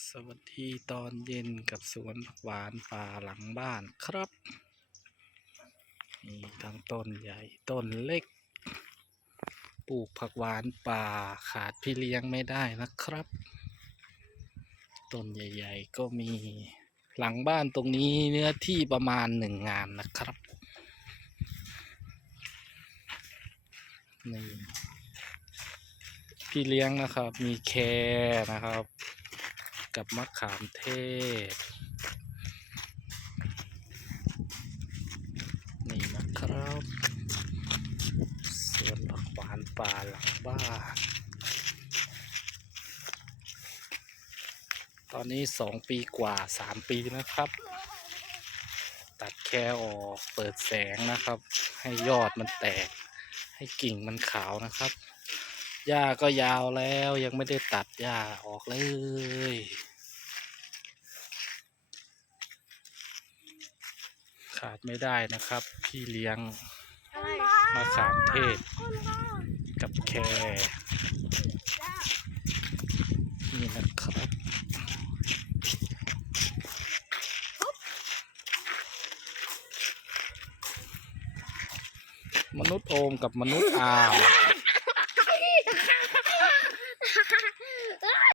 สวัสดีตอนเย็นกับสวนผักหวานป่าหลังบ้านครับ มีทั้งต้นใหญ่ต้นเล็ก ปลูกผักหวานป่าขาดพี่เลี้ยงไม่ได้นะครับ ต้นใหญ่ๆก็มีหลังบ้านตรงนี้เนื้อที่ประมาณหนึ่งงานนะครับ นี่พี่เลี้ยงนะครับ มีแครนะครับ กับมะขามเทศ นี่นะครับสวนผักหวานป่าหลังบ้าน ตอนนี้สองปีกว่าสามปีนะครับ ตัดแครออกเปิดแสงนะครับ ให้ยอดมันแตก ให้กิ่งมันขาวนะครับ หญ้าก็ยาวแล้วยังไม่ได้ตัดหญ้าออกเลย ขาดไม่ได้นะครับ พี่เลี้ยงมะขามเทศ กับแครนี่นะครับมนุษย์โอมกับมนุษย์อาว